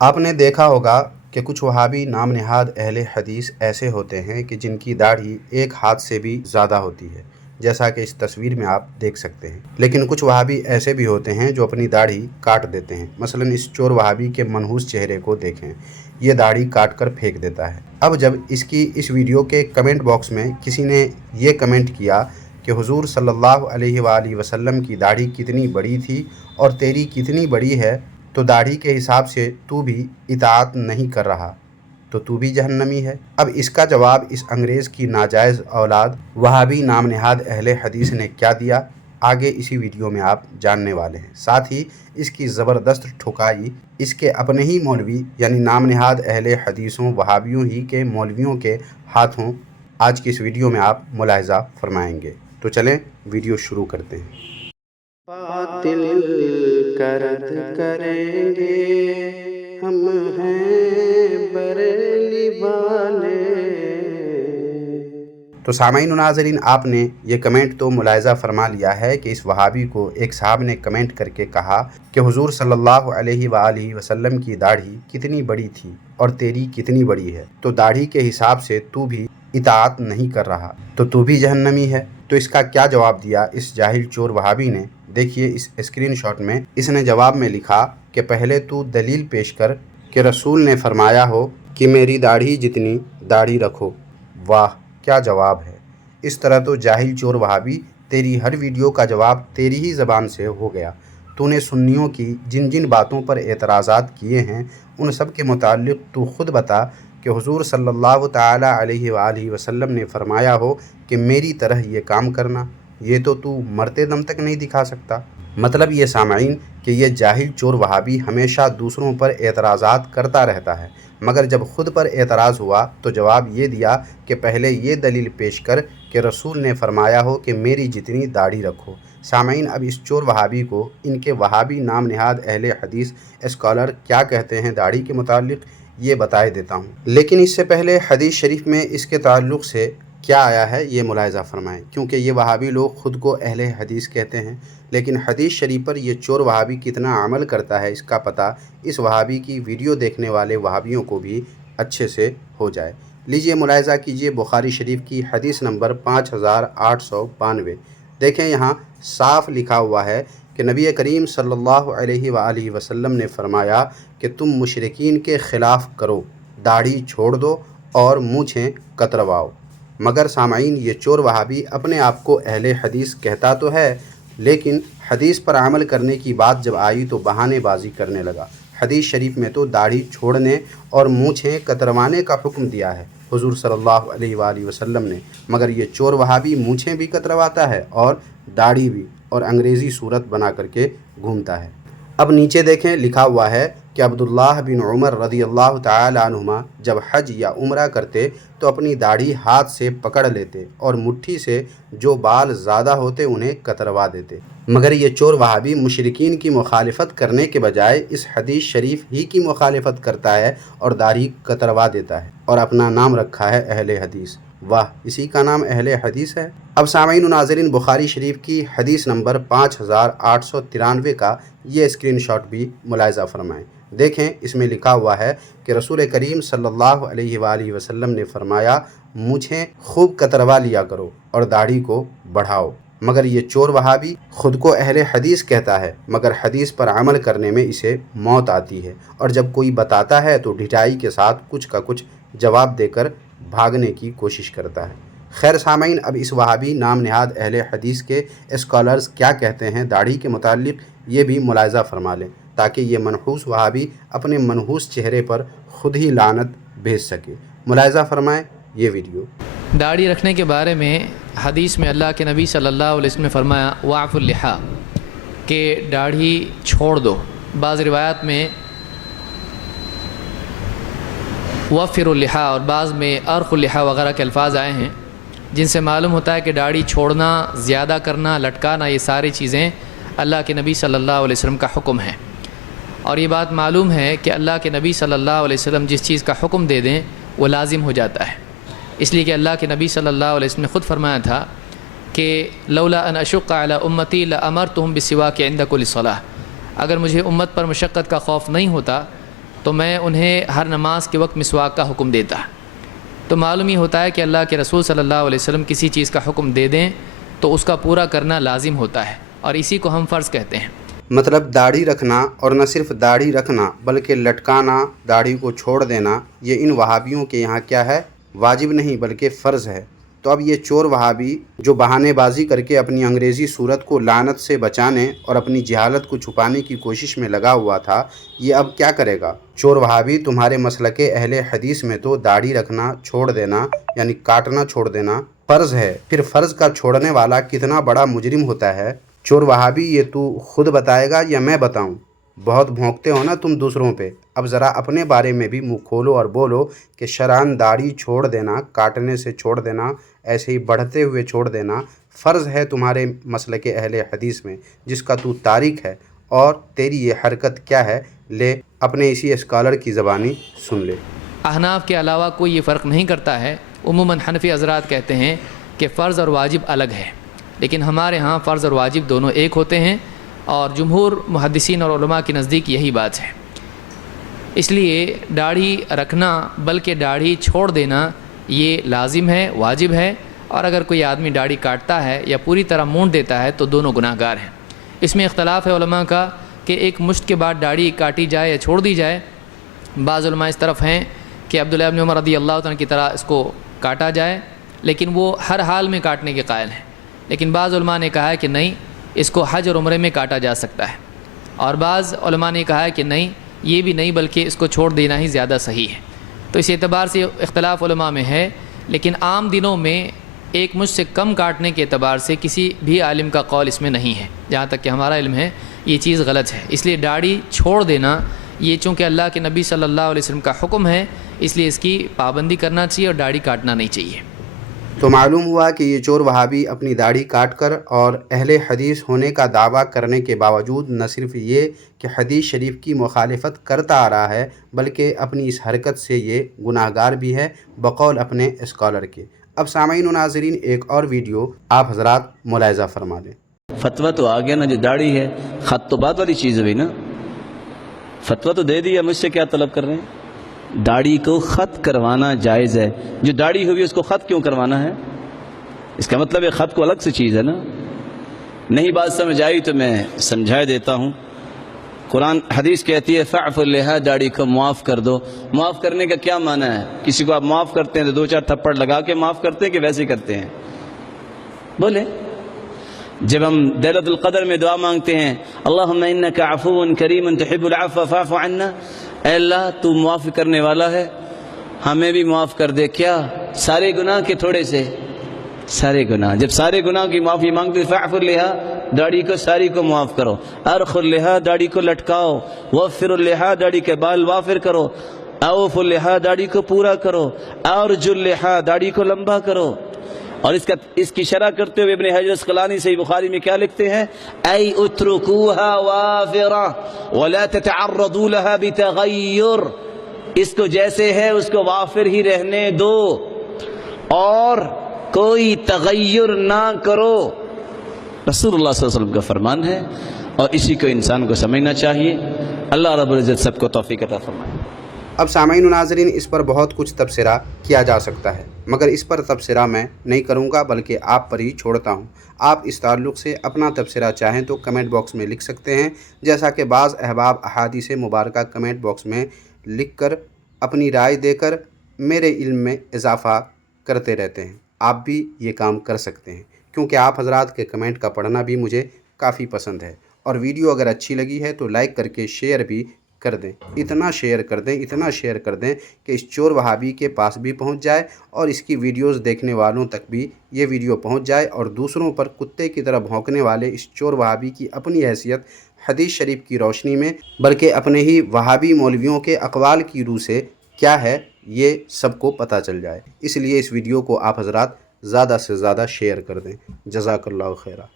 آپ نے دیکھا ہوگا کہ کچھ وہابی نام نہاد اہل حدیث ایسے ہوتے ہیں کہ جن کی داڑھی ایک ہاتھ سے بھی زیادہ ہوتی ہے، جیسا کہ اس تصویر میں آپ دیکھ سکتے ہیں۔ لیکن کچھ وہابی ایسے بھی ہوتے ہیں جو اپنی داڑھی کاٹ دیتے ہیں۔ مثلا اس چور وہابی کے منحوس چہرے کو دیکھیں، یہ داڑھی کاٹ کر پھینک دیتا ہے۔ اب جب اس ویڈیو کے کمنٹ باکس میں کسی نے یہ کمنٹ کیا کہ حضور صلی اللہ علیہ وآلہ وسلم کی داڑھی کتنی بڑی تھی اور تیری کتنی بڑی ہے، تو داڑھی کے حساب سے تو بھی اطاعت نہیں کر رہا، تو بھی جہنمی ہے۔ اب اس کا جواب اس انگریز کی ناجائز اولاد وہابی نام نہاد اہل حدیث نے کیا دیا، آگے اسی ویڈیو میں آپ جاننے والے ہیں۔ ساتھ ہی اس کی زبردست ٹھکائی اس کے اپنے ہی مولوی یعنی نام نہاد اہل حدیثوں وہابیوں ہی کے مولویوں کے ہاتھوں آج کی اس ویڈیو میں آپ ملاحظہ فرمائیں گے۔ تو چلیں ویڈیو شروع کرتے ہیں۔ باطل کرد کریں گے ہم ہیں بریلی والے۔ تو سامعین و ناظرین، آپ نے یہ کمنٹ تو ملاحظہ فرما لیا ہے کہ اس وہابی کو ایک صاحب نے کمنٹ کر کے کہا کہ حضور صلی اللہ علیہ وآلہ وسلم کی داڑھی کتنی بڑی تھی اور تیری کتنی بڑی ہے، تو داڑھی کے حساب سے تو بھی اطاعت نہیں کر رہا، تو بھی جہنمی ہے۔ تو اس کا کیا جواب دیا اس جاہل چور وہابی نے؟ دیکھیے اس اسکرین شاٹ میں اس نے جواب میں لکھا کہ پہلے تو دلیل پیش کر کہ رسول نے فرمایا ہو کہ میری داڑھی جتنی داڑھی رکھو۔ واہ کیا جواب ہے! اس طرح تو جاہل چور وہابی تیری ہر ویڈیو کا جواب تیری ہی زبان سے ہو گیا۔ تو نے سنیوں کی جن جن باتوں پر اعتراضات کیے ہیں ان سب کے متعلق تو خود بتا کہ حضور صلی اللہ تعالیٰ علیہ وآلہ وسلم نے فرمایا ہو کہ میری طرح یہ کام کرنا، یہ تو مرتے دم تک نہیں دکھا سکتا۔ مطلب یہ سامعین کہ یہ جاہل چور وہابی ہمیشہ دوسروں پر اعتراضات کرتا رہتا ہے، مگر جب خود پر اعتراض ہوا تو جواب یہ دیا کہ پہلے یہ دلیل پیش کر کہ رسول نے فرمایا ہو کہ میری جتنی داڑھی رکھو۔ سامعین اب اس چور وہابی کو ان کے وہابی نام نہاد اہل حدیث اسکالر کیا کہتے ہیں داڑھی کے متعلق، یہ بتائے دیتا ہوں۔ لیکن اس سے پہلے حدیث شریف میں اس کے تعلق سے کیا آیا ہے یہ ملاحظہ فرمائیں، کیونکہ یہ وہابی لوگ خود کو اہل حدیث کہتے ہیں، لیکن حدیث شریف پر یہ چور وہابی کتنا عمل کرتا ہے اس کا پتہ اس وہابی کی ویڈیو دیکھنے والے وہابیوں کو بھی اچھے سے ہو جائے۔ لیجئے ملاحظہ کیجئے بخاری شریف کی حدیث نمبر 5892۔ دیکھیں یہاں صاف لکھا ہوا ہے کہ نبی کریم صلی اللہ علیہ وآلہ وسلم نے فرمایا کہ تم مشرکین کے خلاف کرو، داڑھی چھوڑ دو اور مونچھیں کترواؤ۔ مگر سامعین یہ چور وہابی اپنے آپ کو اہل حدیث کہتا تو ہے، لیکن حدیث پر عمل کرنے کی بات جب آئی تو بہانے بازی کرنے لگا۔ حدیث شریف میں تو داڑھی چھوڑنے اور مونچھیں کتروانے کا حکم دیا ہے حضور صلی اللہ علیہ وآلہ وسلم نے، مگر یہ چور وہابی مونچھیں بھی کترواتا ہے اور داڑھی بھی، اور انگریزی صورت بنا کر کے گھومتا ہے۔ اب نیچے دیکھیں لکھا ہوا ہے کہ عبداللہ بن عمر رضی اللہ تعالی عنہما جب حج یا عمرہ کرتے تو اپنی داڑھی ہاتھ سے پکڑ لیتے اور مٹھی سے جو بال زیادہ ہوتے انہیں کتروا دیتے۔ مگر یہ چور وہابی مشرکین کی مخالفت کرنے کے بجائے اس حدیث شریف ہی کی مخالفت کرتا ہے اور داڑھی کتروا دیتا ہے اور اپنا نام رکھا ہے اہل حدیث۔ واہ اسی کا نام اہل حدیث ہے۔ اب سامعین و ناظرین بخاری شریف کی حدیث نمبر 5893 کا یہ اسکرین شاٹ بھی ملاحظہ فرمائیں۔ دیکھیں اس میں لکھا ہوا ہے کہ رسول کریم صلی اللہ علیہ وآلہ وسلم نے فرمایا مجھے خوب کتروا لیا کرو اور داڑھی کو بڑھاؤ۔ مگر یہ چور وہابی خود کو اہل حدیث کہتا ہے، مگر حدیث پر عمل کرنے میں اسے موت آتی ہے، اور جب کوئی بتاتا ہے تو ڈھٹائی کے ساتھ کچھ کا کچھ جواب دے کر بھاگنے کی کوشش کرتا ہے۔ خیر سامعین اب اس وہابی نام نہاد اہل حدیث کے اسکالرز کیا کہتے ہیں داڑھی کے متعلق یہ بھی ملاحظہ فرما لیں، تاکہ یہ منحوس وہابی اپنے منحوس چہرے پر خود ہی لعنت بھیج سکے۔ ملاحظہ فرمائیں یہ ویڈیو۔ داڑھی رکھنے کے بارے میں حدیث میں اللہ کے نبی صلی اللہ علیہ وسلم نے فرمایا وعف اللحا کہ داڑھی چھوڑ دو۔ بعض روایات میں وفر اللحا اور بعض میں ارخ اللحا وغیرہ کے الفاظ آئے ہیں، جن سے معلوم ہوتا ہے کہ داڑھی چھوڑنا، زیادہ کرنا، لٹکانا، یہ ساری چیزیں اللہ کے نبی صلی اللہ علیہ وسلم کا حکم ہے۔ اور یہ بات معلوم ہے کہ اللہ کے نبی صلی اللہ علیہ وسلم جس چیز کا حکم دے دیں وہ لازم ہو جاتا ہے، اس لیے کہ اللہ کے نبی صلی اللہ علیہ وسلم نے خود فرمایا تھا کہ لولا ان اشق علی امتی لامرتهم بالسواک عند کل صلاۃ، اگر مجھے امت پر مشقت کا خوف نہیں ہوتا تو میں انہیں ہر نماز کے وقت مسواک کا حکم دیتا۔ تو معلوم یہ ہوتا ہے کہ اللہ کے رسول صلی اللہ علیہ وسلم کسی چیز کا حکم دے دیں تو اس کا پورا کرنا لازم ہوتا ہے، اور اسی کو ہم فرض کہتے ہیں۔ مطلب داڑھی رکھنا، اور نہ صرف داڑھی رکھنا بلکہ لٹکانا، داڑھی کو چھوڑ دینا، یہ ان وہابیوں کے یہاں کیا ہے؟ واجب نہیں بلکہ فرض ہے۔ تو اب یہ چور وہابی جو بہانے بازی کر کے اپنی انگریزی صورت کو لعنت سے بچانے اور اپنی جہالت کو چھپانے کی کوشش میں لگا ہوا تھا، یہ اب کیا کرے گا؟ چور وہابی، تمہارے مسلک اہل حدیث میں تو داڑھی رکھنا چھوڑ دینا یعنی کاٹنا چھوڑ دینا فرض ہے، پھر فرض کا چھوڑنے والا کتنا بڑا مجرم ہوتا ہے؟ چور وہابی، یہ تو خود بتائے گا یا میں بتاؤں؟ بہت بھونکتے ہو نا تم دوسروں پہ، اب ذرا اپنے بارے میں بھی منہ کھولو اور بولو کہ شرعاً داڑھی چھوڑ دینا، کاٹنے سے چھوڑ دینا، ایسے ہی بڑھتے ہوئے چھوڑ دینا فرض ہے تمہارے مسلک اہل حدیث میں، جس کا تو تارک ہے، اور تیری یہ حرکت کیا ہے؟ لے اپنے اسی اسکالر کی زبانی سن لے۔ احناف کے علاوہ کوئی یہ فرق نہیں کرتا ہے۔ عموماً حنفی حضرات کہتے ہیں کہ فرض اور واجب الگ ہے، لیکن ہمارے ہاں فرض اور واجب دونوں ایک ہوتے ہیں، اور جمہور محدثین اور علماء کے نزدیک یہی بات ہے۔ اس لیے داڑھی رکھنا بلکہ داڑھی چھوڑ دینا یہ لازم ہے، واجب ہے، اور اگر کوئی آدمی داڑھی کاٹتا ہے یا پوری طرح مونڈ دیتا ہے تو دونوں گناہ گار ہیں۔ اس میں اختلاف ہے علماء کا کہ ایک مشت کے بعد داڑھی کاٹی جائے یا چھوڑ دی جائے۔ بعض علماء اس طرف ہیں کہ عبداللہ ابن عمر رضی اللہ عنہ کی طرح اس کو کاٹا جائے، لیکن وہ ہر حال میں کاٹنے کے قائل ہیں۔ لیکن بعض علماء نے کہا ہے کہ نہیں، اس کو حج اور عمرے میں کاٹا جا سکتا ہے، اور بعض علماء نے کہا ہے کہ نہیں، یہ بھی نہیں بلکہ اس کو چھوڑ دینا ہی زیادہ صحیح ہے۔ تو اس اعتبار سے اختلاف علماء میں ہے، لیکن عام دنوں میں ایک مجھ سے کم کاٹنے کے اعتبار سے کسی بھی عالم کا قول اس میں نہیں ہے، جہاں تک کہ ہمارا علم ہے یہ چیز غلط ہے۔ اس لیے داڑھی چھوڑ دینا یہ چونکہ اللہ کے نبی صلی اللہ علیہ وسلم کا حکم ہے، اس لیے اس کی پابندی کرنا چاہیے اور داڑھی کاٹنا نہیں چاہیے۔ تو معلوم ہوا کہ یہ چور وہابی اپنی داڑھی کاٹ کر اور اہل حدیث ہونے کا دعویٰ کرنے کے باوجود نہ صرف یہ کہ حدیث شریف کی مخالفت کرتا آ رہا ہے، بلکہ اپنی اس حرکت سے یہ گناہ گار بھی ہے بقول اپنے اسکالر کے۔ اب سامعین و ناظرین، ایک اور ویڈیو آپ حضرات ملاحظہ فرما لیں۔ فتویٰ تو آ گیا نا، جو داڑھی ہے، خط تو بات والی چیز ہوئی نا، فتویٰ تو دے دیا، مجھ سے کیا طلب کر رہے ہیں؟ داڑھی کو خط کروانا جائز ہے، جو داڑھی ہوئی اس کو خط کیوں کروانا ہے؟ اس کا مطلب ہے خط کو الگ سے چیز ہے نا۔ نہیں بات سمجھ آئی تو میں سمجھا دیتا ہوں۔ قرآن حدیث کہتی ہے فاعف اللحیٰ، داڑھی کو معاف کر دو۔ معاف کرنے کا کیا معنی ہے؟ کسی کو آپ معاف کرتے ہیں تو دو چار تھپڑ لگا کے معاف کرتے ہیں کہ ویسے ہی کرتے ہیں؟ بولے، جب ہم لیلۃ القدر میں دعا مانگتے ہیں اللہم انک عفو کریم تحب العفو فاعف عنا، اے اللہ تو معاف کرنے والا ہے، ہمیں بھی معاف کر دے۔ کیا سارے گناہ کے تھوڑے سے؟ سارے گناہ۔ جب سارے گناہ کی معافی مانگتے فاعف اللحیٰ، داڑھی کو ساری کو معاف کرو۔ ارخ اللحیٰ، داڑھی کو لٹکاؤ۔ وفر اللحیٰ، داڑھی کے بال وافر کرو۔ اوف اللحیٰ، داڑھی کو پورا کرو۔ ارج اللحیٰ، داڑھی کو لمبا کرو۔ اور اس کی شرح کرتے ہوئے ابن حجر اسقلانی صحیح بخاری میں کیا لکھتے ہیں؟ ای اترکوها وافرہ ولا تتعرضوا لها بتغیر، اس کو جیسے ہے اس کو وافر ہی رہنے دو اور کوئی تغیر نہ کرو۔ رسول اللہ صلی اللہ علیہ وسلم کا فرمان ہے، اور اسی کو انسان کو سمجھنا چاہیے۔ اللہ رب العزت سب کو توفیق عطا فرمائے۔ اب سامعین و ناظرین، اس پر بہت کچھ تبصرہ کیا جا سکتا ہے، مگر اس پر تبصرہ میں نہیں کروں گا بلکہ آپ پر ہی چھوڑتا ہوں۔ آپ اس تعلق سے اپنا تبصرہ چاہیں تو کمنٹ باکس میں لکھ سکتے ہیں، جیسا کہ بعض احباب احادیث مبارکہ کمنٹ باکس میں لکھ کر اپنی رائے دے کر میرے علم میں اضافہ کرتے رہتے ہیں۔ آپ بھی یہ کام کر سکتے ہیں، کیونکہ آپ حضرات کے کمنٹ کا پڑھنا بھی مجھے کافی پسند ہے۔ اور ویڈیو اگر اچھی لگی ہے تو لائک کر کے شیئر بھی کر دیں، اتنا شیئر کر دیں کہ اس چور وہابی کے پاس بھی پہنچ جائے اور اس کی ویڈیوز دیکھنے والوں تک بھی یہ ویڈیو پہنچ جائے، اور دوسروں پر کتے کی طرح بھونکنے والے اس چور وہابی کی اپنی حیثیت حدیث شریف کی روشنی میں بلکہ اپنے ہی وہابی مولویوں کے اقوال کی روح سے کیا ہے یہ سب کو پتہ چل جائے۔ اس لیے اس ویڈیو کو آپ حضرات زیادہ سے زیادہ شیئر کر دیں۔ جزاک اللہ خیرہ۔